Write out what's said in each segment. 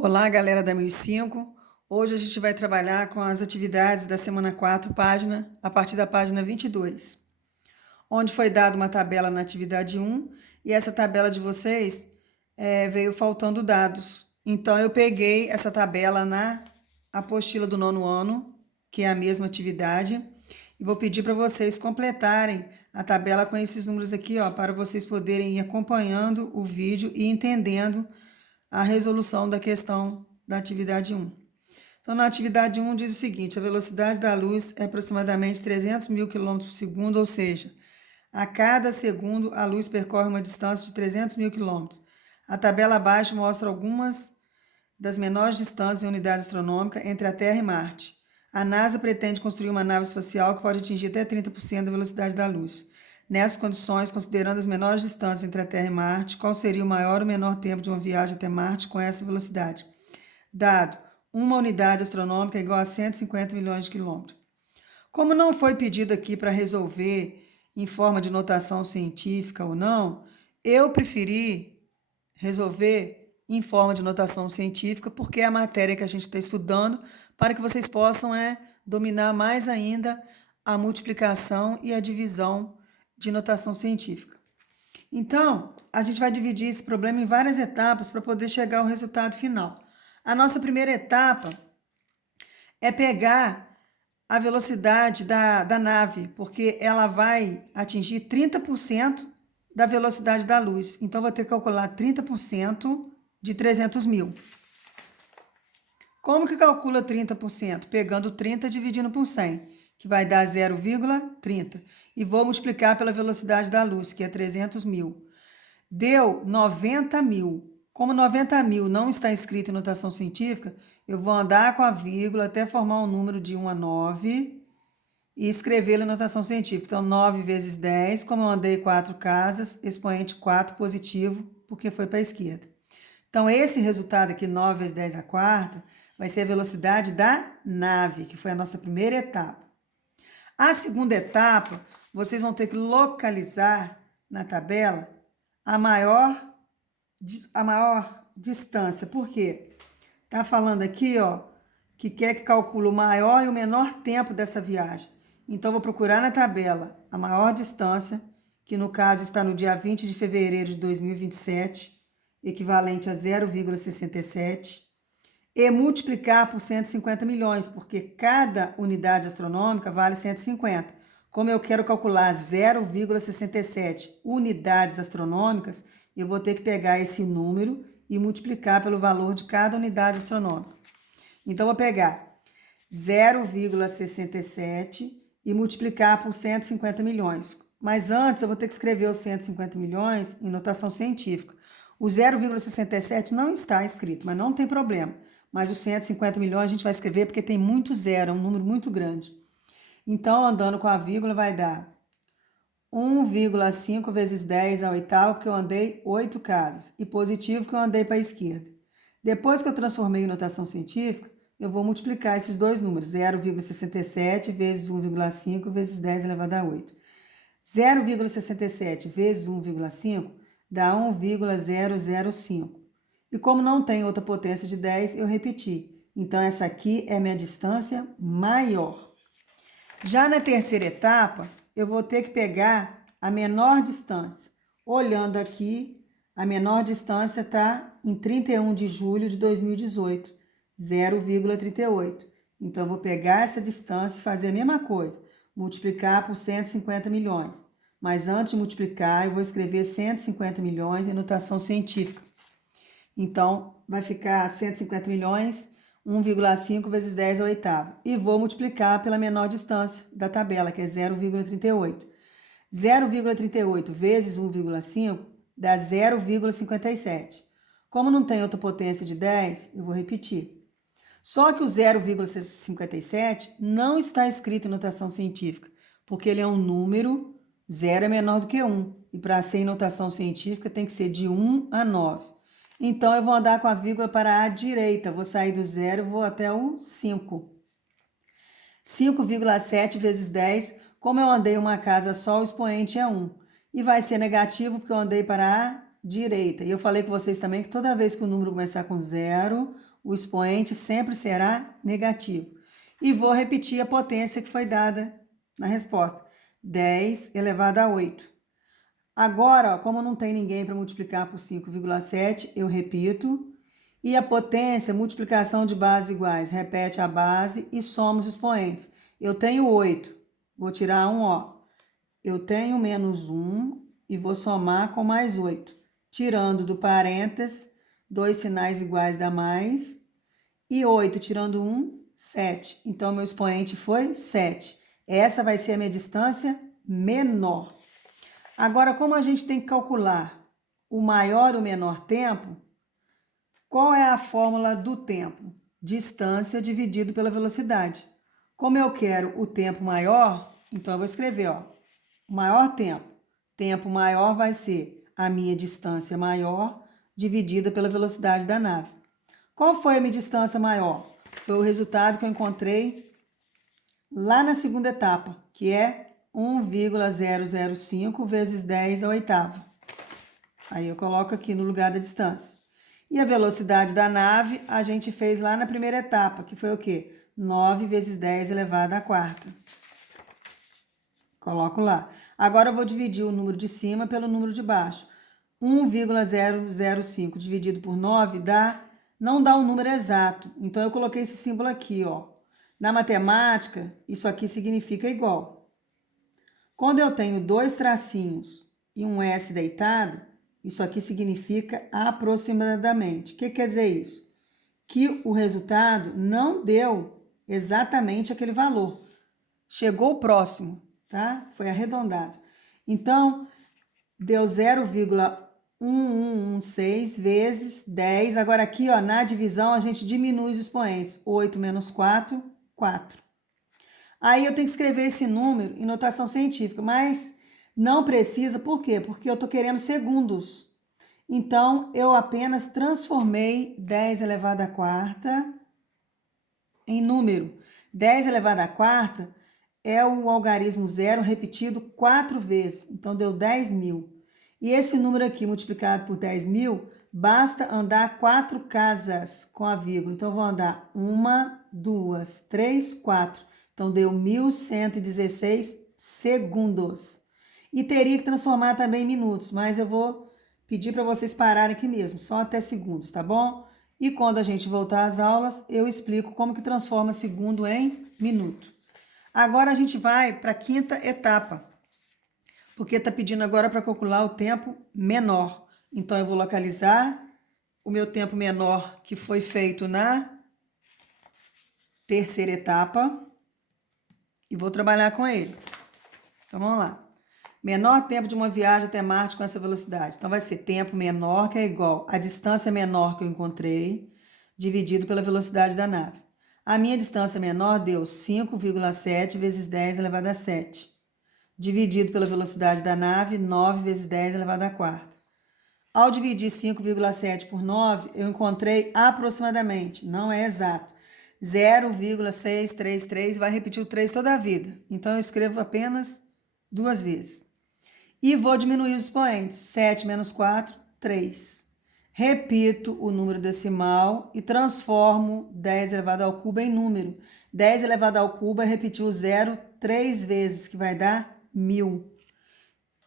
Olá, galera da 1005. Hoje a gente vai trabalhar com as atividades da semana 4, a partir da página 22, onde foi dada uma tabela na atividade 1 e essa tabela de vocês veio faltando dados. Então, eu peguei essa tabela na apostila do nono ano, que é a mesma atividade, e vou pedir para vocês completarem a tabela com esses números aqui, ó, para vocês poderem ir acompanhando o vídeo e entendendo a resolução da questão da atividade 1. Então, na atividade 1 diz o seguinte: a velocidade da luz é aproximadamente 300 mil km por segundo, ou seja, a cada segundo a luz percorre uma distância de 300 mil km. A tabela abaixo mostra algumas das menores distâncias em unidade astronômica entre a Terra e Marte. A NASA pretende construir uma nave espacial que pode atingir até 30% da velocidade da luz. Nessas condições, considerando as menores distâncias entre a Terra e Marte, qual seria o maior ou menor tempo de uma viagem até Marte com essa velocidade? Dado, uma unidade astronômica é igual a 150 milhões de quilômetros. Como não foi pedido aqui para resolver em forma de notação científica ou não, eu preferi resolver em forma de notação científica, porque é a matéria que a gente está estudando, para que vocês possam dominar mais ainda a multiplicação e a divisão de notação científica. Então, a gente vai dividir esse problema em várias etapas para poder chegar ao resultado final. A nossa primeira etapa é pegar a velocidade da nave, porque ela vai atingir 30% da velocidade da luz. Então, vou ter que calcular 30% de 300 mil. Como que calcula 30%? Pegando 30 dividindo por 100, que vai dar 0,30. E vou multiplicar pela velocidade da luz, que é 300 mil. Deu 90 mil. Como 90 mil não está escrito em notação científica, eu vou andar com a vírgula até formar um número de 1 a 9 e escrevê-lo em notação científica. Então, 9 vezes 10, como eu andei 4 casas, expoente 4 positivo, porque foi para a esquerda. Então, esse resultado aqui, 9 vezes 10 à quarta, vai ser a velocidade da nave, que foi a nossa primeira etapa. A segunda etapa, vocês vão ter que localizar na tabela a maior distância. Por quê? Tá falando aqui, ó, que quer que calcule o maior e o menor tempo dessa viagem. Então, vou procurar na tabela a maior distância, que no caso está no dia 20 de fevereiro de 2027, equivalente a 0,67, e multiplicar por 150 milhões, porque cada unidade astronômica vale 150. Como eu quero calcular 0,67 unidades astronômicas, eu vou ter que pegar esse número e multiplicar pelo valor de cada unidade astronômica. Então, vou pegar 0,67 e multiplicar por 150 milhões. Mas antes, eu vou ter que escrever os 150 milhões em notação científica. O 0,67 não está escrito, mas não tem problema. Mas os 150 milhões a gente vai escrever porque tem muito zero, é um número muito grande. Então, andando com a vírgula, vai dar 1,5 vezes 10 à oitava, porque eu andei 8 casas. E positivo, que eu andei para a esquerda. Depois que eu transformei em notação científica, eu vou multiplicar esses dois números, 0,67 vezes 1,5 vezes 10 elevado a 8. 0,67 vezes 1,5 dá 1,005. E como não tem outra potência de 10, eu repeti. Então, essa aqui é minha distância maior. Já na terceira etapa, eu vou ter que pegar a menor distância. Olhando aqui, a menor distância está em 31 de julho de 2018, 0,38. Então, eu vou pegar essa distância e fazer a mesma coisa, multiplicar por 150 milhões. Mas antes de multiplicar, eu vou escrever 150 milhões em notação científica. Então, vai ficar 150 milhões, 1,5 vezes 10 à oitava. E vou multiplicar pela menor distância da tabela, que é 0,38. 0,38 vezes 1,5 dá 0,57. Como não tem outra potência de 10, eu vou repetir. Só que o 0,57 não está escrito em notação científica, porque ele é um número, 0 é menor do que 1. E para ser em notação científica tem que ser de 1 a 9. Então, eu vou andar com a vírgula para a direita. Vou sair do 0 e vou até o 5. 5,7 vezes 10, como eu andei uma casa só, o expoente é 1. E vai ser negativo porque eu andei para a direita. E eu falei com vocês também que toda vez que o número começar com 0, o expoente sempre será negativo. E vou repetir a potência que foi dada na resposta. 10 elevado a 8. Agora, ó, como não tem ninguém para multiplicar por 5,7, eu repito. E a potência, multiplicação de bases iguais, repete a base e soma os expoentes. Eu tenho 8, vou tirar um, ó. Eu tenho menos 1 e vou somar com mais 8. Tirando do parênteses, 2 sinais iguais dá mais. E 8 tirando 1, 7. Então, meu expoente foi 7. Essa vai ser a minha distância menor. Agora, como a gente tem que calcular o maior e o menor tempo, qual é a fórmula do tempo? Distância dividido pela velocidade. Como eu quero o tempo maior, então eu vou escrever, ó, o maior tempo. Tempo maior vai ser a minha distância maior dividida pela velocidade da nave. Qual foi a minha distância maior? Foi o resultado que eu encontrei lá na segunda etapa, que é 1,005 vezes 10 à oitava. Aí eu coloco aqui no lugar da distância. E a velocidade da nave a gente fez lá na primeira etapa, que foi o quê? 9 vezes 10 elevado à quarta. Coloco lá. Agora eu vou dividir o número de cima pelo número de baixo. 1,005 dividido por 9 não dá um número exato. Então eu coloquei esse símbolo aqui, ó. Na matemática, isso aqui significa igual. Quando eu tenho dois tracinhos e um S deitado, isso aqui significa aproximadamente. O que quer dizer isso? Que o resultado não deu exatamente aquele valor. Chegou próximo, tá? Foi arredondado. Então, deu 0,1116 vezes 10. Agora aqui, ó, na divisão, a gente diminui os expoentes. 8 menos 4, 4. Aí eu tenho que escrever esse número em notação científica, mas não precisa, por quê? Porque eu estou querendo segundos. Então, eu apenas transformei 10 elevado à quarta em número. 10 elevado à quarta é o algarismo zero repetido 4 vezes. Então, deu 10.000. E esse número aqui multiplicado por 10.000, basta andar 4 casas com a vírgula. Então, eu vou andar 1, 2, 3, 4. Então, deu 1.116 segundos. E teria que transformar também em minutos, mas eu vou pedir para vocês pararem aqui mesmo, só até segundos, tá bom? E quando a gente voltar às aulas, eu explico como que transforma segundo em minuto. Agora a gente vai para a quinta etapa, porque está pedindo agora para calcular o tempo menor. Então, eu vou localizar o meu tempo menor que foi feito na terceira etapa e vou trabalhar com ele. Então, vamos lá. Menor tempo de uma viagem até Marte com essa velocidade. Então, vai ser tempo menor, que é igual a distância menor que eu encontrei, dividido pela velocidade da nave. A minha distância menor deu 5,7 vezes 10 elevado a 7. Dividido pela velocidade da nave, 9 vezes 10 elevado a quarta. Ao dividir 5,7 por 9, eu encontrei aproximadamente, não é exato, 0,633, vai repetir o 3 toda a vida. Então, eu escrevo apenas 2 vezes. E vou diminuir os expoentes. 7 menos 4, 3. Repito o número decimal e transformo 10 elevado ao cubo em número. 10 elevado ao cubo é repetir o zero 3 vezes, que vai dar 1.000.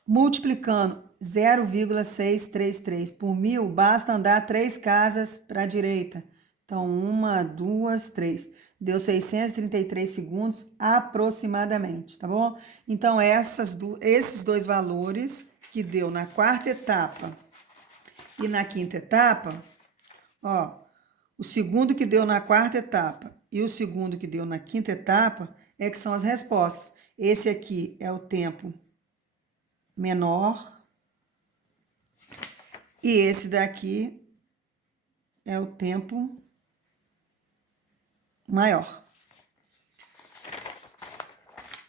Multiplicando 0,633 por 1.000, basta andar 3 casas para a direita. Então, 1, 2, 3. Deu 633 segundos aproximadamente, tá bom? Então, esses dois valores que deu na quarta etapa e na quinta etapa, ó, o segundo que deu na quarta etapa e o segundo que deu na quinta etapa é que são as respostas. Esse aqui é o tempo menor e esse daqui é o tempo maior.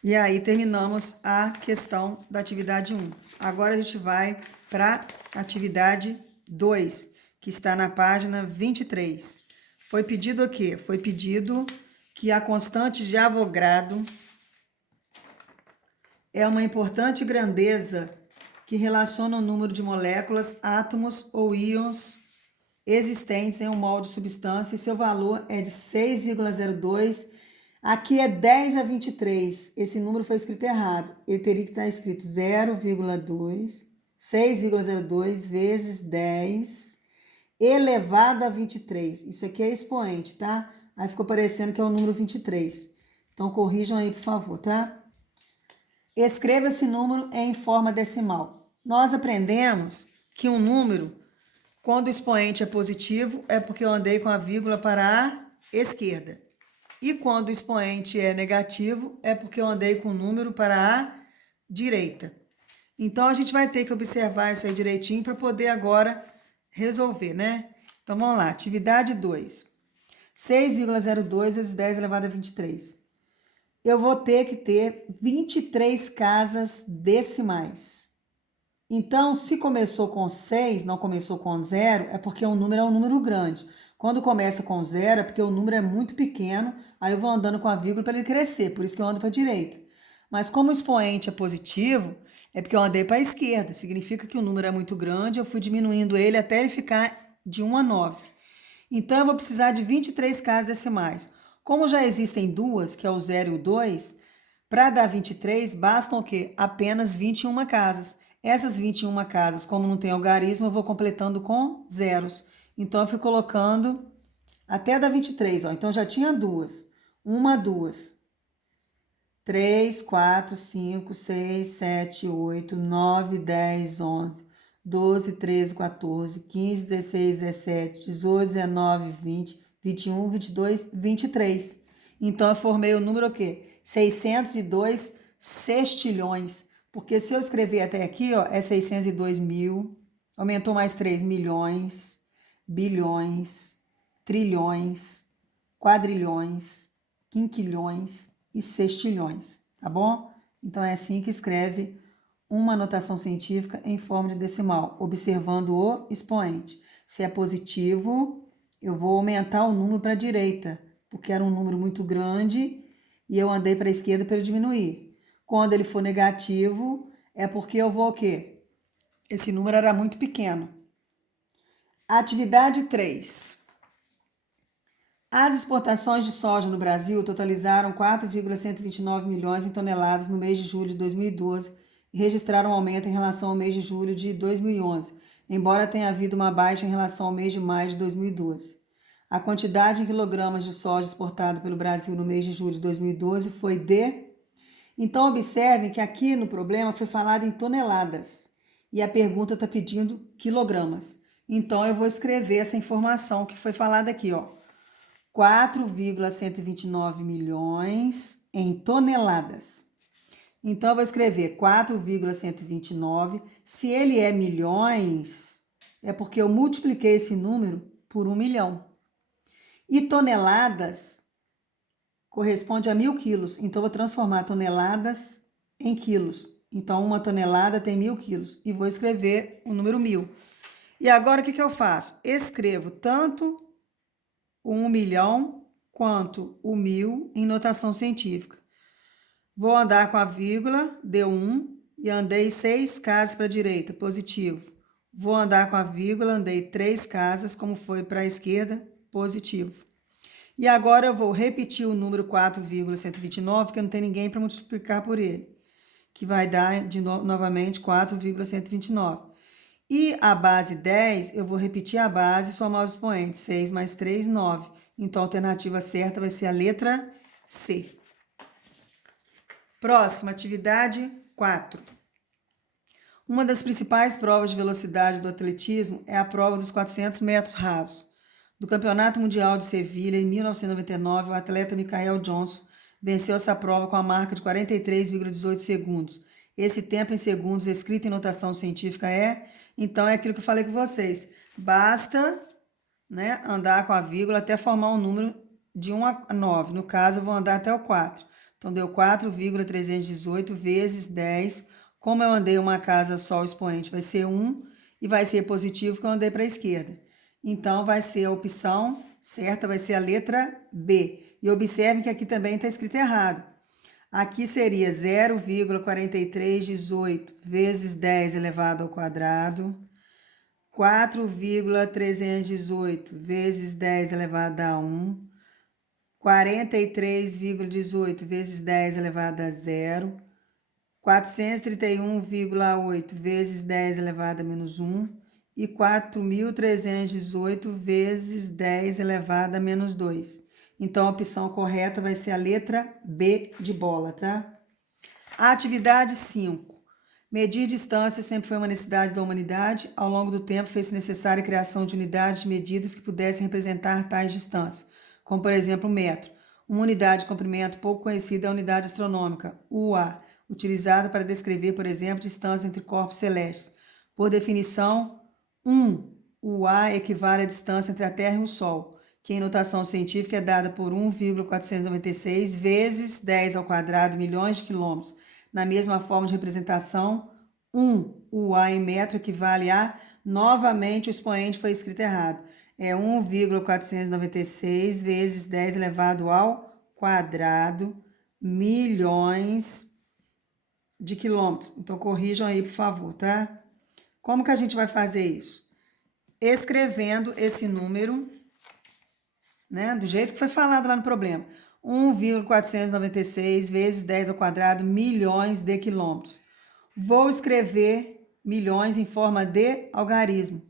E aí terminamos a questão da atividade 1. Agora a gente vai para a atividade 2, que está na página 23. Foi pedido o quê? Foi pedido que a constante de Avogadro é uma importante grandeza que relaciona o número de moléculas, átomos ou íons existentes em um molde de substância e seu valor é de 6,02. Aqui é 10 a 23. Esse número foi escrito errado. Ele teria que estar escrito 0,2, 6,02 vezes 10 elevado a 23. Isso aqui é expoente, tá? Aí ficou parecendo que é o número 23. Então, corrijam aí, por favor, tá? Escreva esse número em forma decimal. Nós aprendemos que um número, quando o expoente é positivo, é porque eu andei com a vírgula para a esquerda. E quando o expoente é negativo, é porque eu andei com o número para a direita. Então, a gente vai ter que observar isso aí direitinho para poder agora resolver, né? Então, vamos lá. Atividade 2. 6,02 vezes 10 elevado a 23. Eu vou ter que ter 23 casas decimais. Então, se começou com 6, não começou com 0, é porque o número é um número grande. Quando começa com 0, é porque o número é muito pequeno, aí eu vou andando com a vírgula para ele crescer, por isso que eu ando para a direita. Mas como o expoente é positivo, é porque eu andei para a esquerda, significa que o número é muito grande, eu fui diminuindo ele até ele ficar de 1 a 9. Então, eu vou precisar de 23 casas decimais. Como já existem duas, que é o 0 e o 2, para dar 23, bastam o quê? Apenas 21 casas. Essas 21 casas, como não tem algarismo, eu vou completando com zeros. Então, eu fui colocando até dar 23, ó. Então, já tinha duas. Uma, duas. 3, 4, 5, 6, 7, 8, 9, 10, 11, 12, 13, 14, 15, 16, 17, 18, 19, 20, 21, 22, 23. Então, eu formei o número o quê? 602 sextilhões. Porque se eu escrever até aqui, ó, é 602 mil, aumentou mais 3 milhões, bilhões, trilhões, quadrilhões, quinquilhões e sextilhões, tá bom? Então, é assim que escreve uma notação científica em forma de decimal, observando o expoente. Se é positivo, eu vou aumentar o número para a direita, porque era um número muito grande e eu andei para a esquerda para ele diminuir. Quando ele for negativo, é porque eu vou o quê? Esse número era muito pequeno. Atividade 3. As exportações de soja no Brasil totalizaram 4,129 milhões em toneladas no mês de julho de 2012 e registraram um aumento em relação ao mês de julho de 2011, embora tenha havido uma baixa em relação ao mês de maio de 2012. A quantidade em quilogramas de soja exportada pelo Brasil no mês de julho de 2012 foi de... Então, observem que aqui no problema foi falado em toneladas e a pergunta está pedindo quilogramas. Então, eu vou escrever essa informação que foi falada aqui, ó. 4,129 milhões em toneladas. Então, eu vou escrever 4,129. Se ele é milhões, é porque eu multipliquei esse número por 1 milhão. E toneladas corresponde a 1.000 quilos. Então, eu vou transformar toneladas em quilos. Então, uma tonelada tem 1.000 quilos. E vou escrever o número 1.000. E agora, o que eu faço? Escrevo tanto o 1 milhão quanto o 1.000 em notação científica. Vou andar com a vírgula, deu 1, e andei 6 casas para a direita, positivo. Vou andar com a vírgula, andei 3 casas, como foi para a esquerda, positivo. E agora eu vou repetir o número 4,129, porque não tem ninguém para multiplicar por ele, que vai dar novamente 4,129. E a base 10, eu vou repetir a base e somar os expoentes. 6 mais 3, 9. Então, a alternativa certa vai ser a letra C. Próxima, atividade 4. Uma das principais provas de velocidade do atletismo é a prova dos 400 metros rasos. Do Campeonato Mundial de Sevilha, em 1999, o atleta Michael Johnson venceu essa prova com a marca de 43,18 segundos. Esse tempo em segundos, escrito em notação científica, então é aquilo que eu falei com vocês. Basta, né, andar com a vírgula até formar um número de 1 a 9. No caso, eu vou andar até o 4. Então, deu 4,318 vezes 10. Como eu andei uma casa só, o expoente vai ser 1 e vai ser positivo porque eu andei para a esquerda. Então, vai ser a opção certa, vai ser a letra B. E observe que aqui também está escrito errado. Aqui seria 0,4318 vezes 10 elevado ao quadrado, 4,318 vezes 10 elevado a 1, 43,18 vezes 10 elevado a 0, 431,8 vezes 10 elevado a menos 1 e 4.318 vezes 10 elevado a menos 2. Então, a opção correta vai ser a letra B de bola, tá? Atividade 5. Medir distância sempre foi uma necessidade da humanidade. Ao longo do tempo, fez-se necessária a criação de unidades de medidas que pudessem representar tais distâncias, como, por exemplo, o metro. Uma unidade de comprimento pouco conhecida é a unidade astronômica, UA, utilizada para descrever, por exemplo, distância entre corpos celestes. Por definição, UA equivale à distância entre a Terra e o Sol, que em notação científica é dada por 1,496 vezes 10 ao quadrado milhões de quilômetros. Na mesma forma de representação, o A em metro equivale a, novamente o expoente foi escrito errado, é 1,496 vezes 10 elevado ao quadrado milhões de quilômetros. Então, corrijam aí, por favor, tá? Como que a gente vai fazer isso? Escrevendo esse número, né, do jeito que foi falado lá no problema. 1,496 vezes 10 ao quadrado milhões de quilômetros. Vou escrever milhões em forma de algarismo,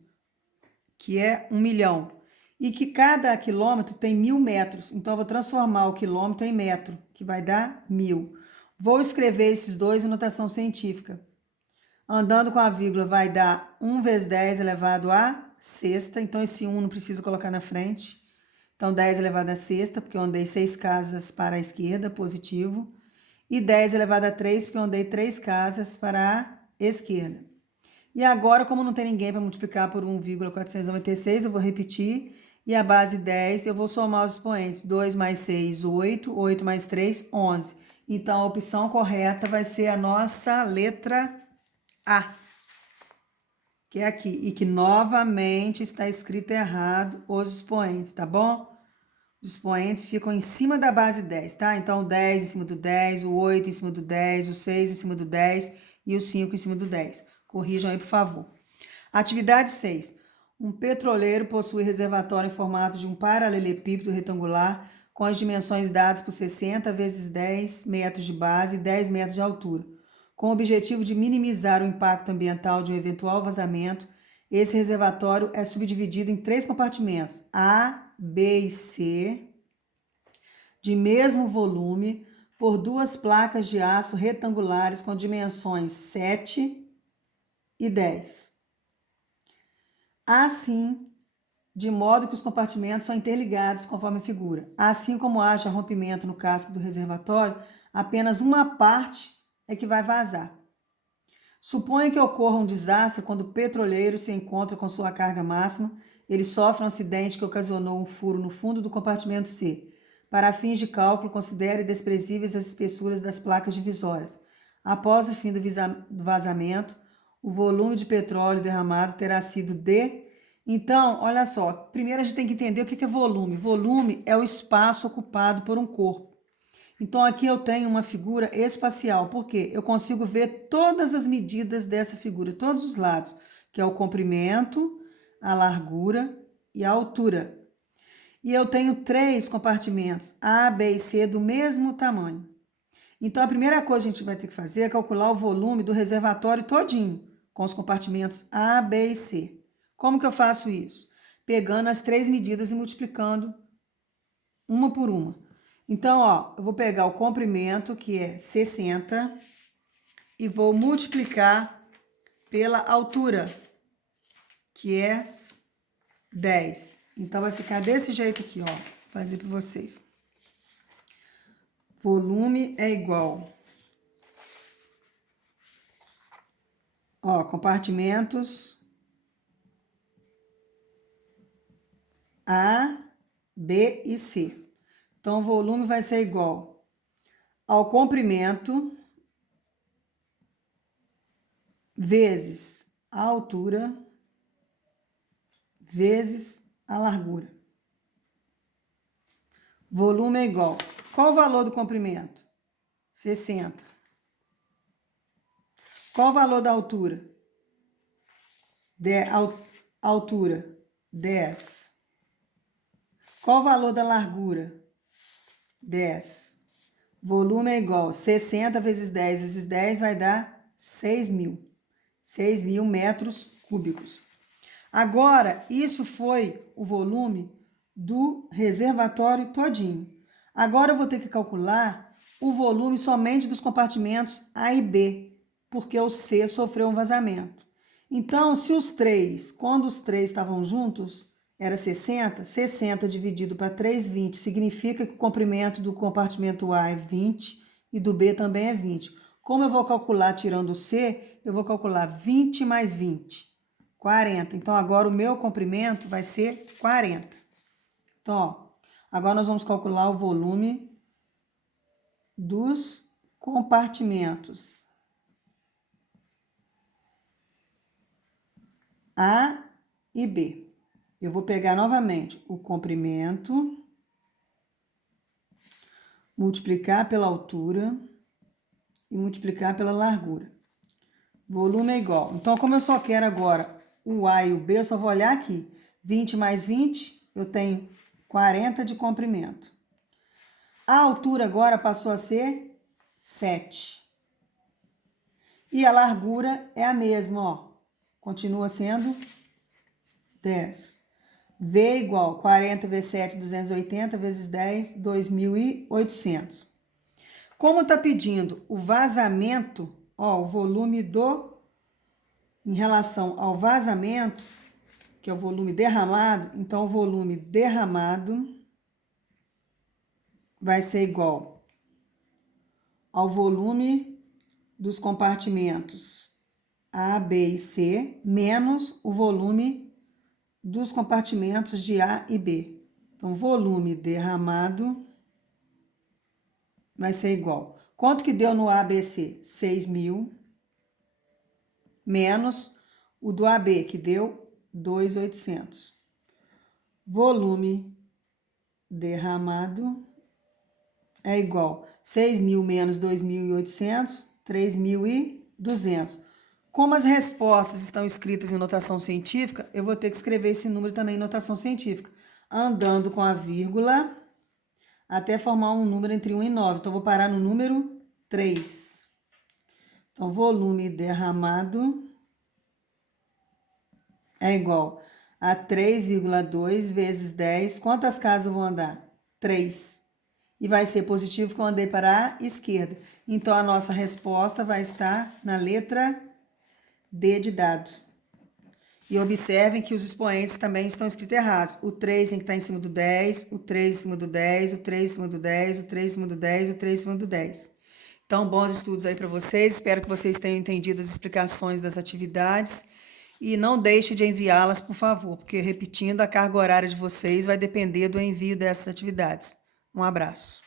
que é 1 milhão. E que cada quilômetro tem 1.000 metros. Então, eu vou transformar o quilômetro em metro, que vai dar 1.000. Vou escrever esses dois em notação científica. Andando com a vírgula vai dar 1 vezes 10 elevado a sexta. Então, esse 1 não precisa colocar na frente. Então, 10 elevado a sexta, porque eu andei 6 casas para a esquerda, positivo. E 10 elevado a 3, porque eu andei 3 casas para a esquerda. E agora, como não tem ninguém para multiplicar por 1,496, eu vou repetir. E a base 10, eu vou somar os expoentes. 2 mais 6, 8. 8 mais 3, 11. Então, a opção correta vai ser a nossa letra A, que é aqui. E que, novamente, está escrito errado os expoentes, tá bom? Os expoentes ficam em cima da base 10, tá? Então, o 10 em cima do 10, o 8 em cima do 10, o 6 em cima do 10 e o 5 em cima do 10. Corrijam aí, por favor. Atividade 6. Um petroleiro possui reservatório em formato de um paralelepípedo retangular com as dimensões dadas por 60 vezes 10 metros de base e 10 metros de altura. Com o objetivo de minimizar o impacto ambiental de um eventual vazamento, esse reservatório é subdividido em 3 compartimentos, A, B e C, de mesmo volume, por 2 placas de aço retangulares com dimensões 7 e 10. Assim, de modo que os compartimentos são interligados conforme a figura. Assim como haja rompimento no casco do reservatório, apenas uma parte é que vai vazar. Suponha que ocorra um desastre quando o petroleiro se encontra com sua carga máxima. Ele sofre um acidente que ocasionou um furo no fundo do compartimento C. Para fins de cálculo, considere desprezíveis as espessuras das placas divisórias. Após o fim do vazamento, o volume de petróleo derramado terá sido de... Então, olha só, primeiro a gente tem que entender o que é volume. Volume é o espaço ocupado por um corpo. Então, aqui eu tenho uma figura espacial, porque eu consigo ver todas as medidas dessa figura, todos os lados, que é o comprimento, a largura e a altura. E eu tenho 3 compartimentos, A, B e C, do mesmo tamanho. Então, a primeira coisa que a gente vai ter que fazer é calcular o volume do reservatório todinho, com os compartimentos A, B e C. Como que eu faço isso? Pegando as 3 medidas e multiplicando uma por uma. Então, ó, eu vou pegar o comprimento, que é 60, e vou multiplicar pela altura, que é 10. Então, vai ficar desse jeito aqui, ó. Vou fazer para vocês. Volume é igual. Ó, compartimentos A, B e C. Então, o volume vai ser igual ao comprimento vezes a altura vezes a largura. Volume é igual. Qual o valor do comprimento? 60. Qual o valor da altura? Altura, 10. Qual o valor da largura? 10. Volume é igual a 60 vezes 10 vezes 10 vai dar 6.000. 6.000 metros cúbicos. Agora, isso foi o volume do reservatório todinho. Agora eu vou ter que calcular o volume somente dos compartimentos A e B, porque o C sofreu um vazamento. Então, se os três, quando os três estavam juntos, era 60, 60 dividido para 3, 20, significa que o comprimento do compartimento A é 20 e do B também é 20. Como eu vou calcular tirando o C, eu vou calcular 20 mais 20, 40. Então, agora o meu comprimento vai ser 40. Então, ó, agora nós vamos calcular o volume dos compartimentos A e B. Eu vou pegar novamente o comprimento, multiplicar pela altura e multiplicar pela largura. Volume é igual. Então, como eu só quero agora o A e o B, eu só vou olhar aqui. 20 mais 20, eu tenho 40 de comprimento. A altura agora passou a ser 7. E a largura é a mesma, ó. Continua sendo 10. V igual 40 vezes 7, 280 vezes 10, 2.800. Como está pedindo o vazamento, ó, o volume em relação ao vazamento, que é o volume derramado, então o volume derramado vai ser igual ao volume dos compartimentos A, B e C, menos o volume dos compartimentos de A e B. Então, volume derramado vai ser igual. Quanto que deu no ABC? 6.000, menos o do AB, que deu 2.800. Volume derramado é igual 6.000 menos 2.800, 3.200. Como as respostas estão escritas em notação científica, eu vou ter que escrever esse número também em notação científica, andando com a vírgula até formar um número entre 1 e 9. Então, vou parar no número 3. Então, volume derramado é igual a 3,2 vezes 10. Quantas casas eu vou andar? 3. E vai ser positivo que eu andei para a esquerda. Então, a nossa resposta vai estar na letra D de dado. E observem que os expoentes também estão escritos errados. O 3 tem que estar em cima do 10, o 3 em cima do 10, o 3 em cima do 10, o 3 em cima do 10, o 3 em cima do 10. Então, bons estudos aí para vocês. Espero que vocês tenham entendido as explicações das atividades. E não deixe de enviá-las, por favor, porque, repetindo, a carga horária de vocês vai depender do envio dessas atividades. Um abraço.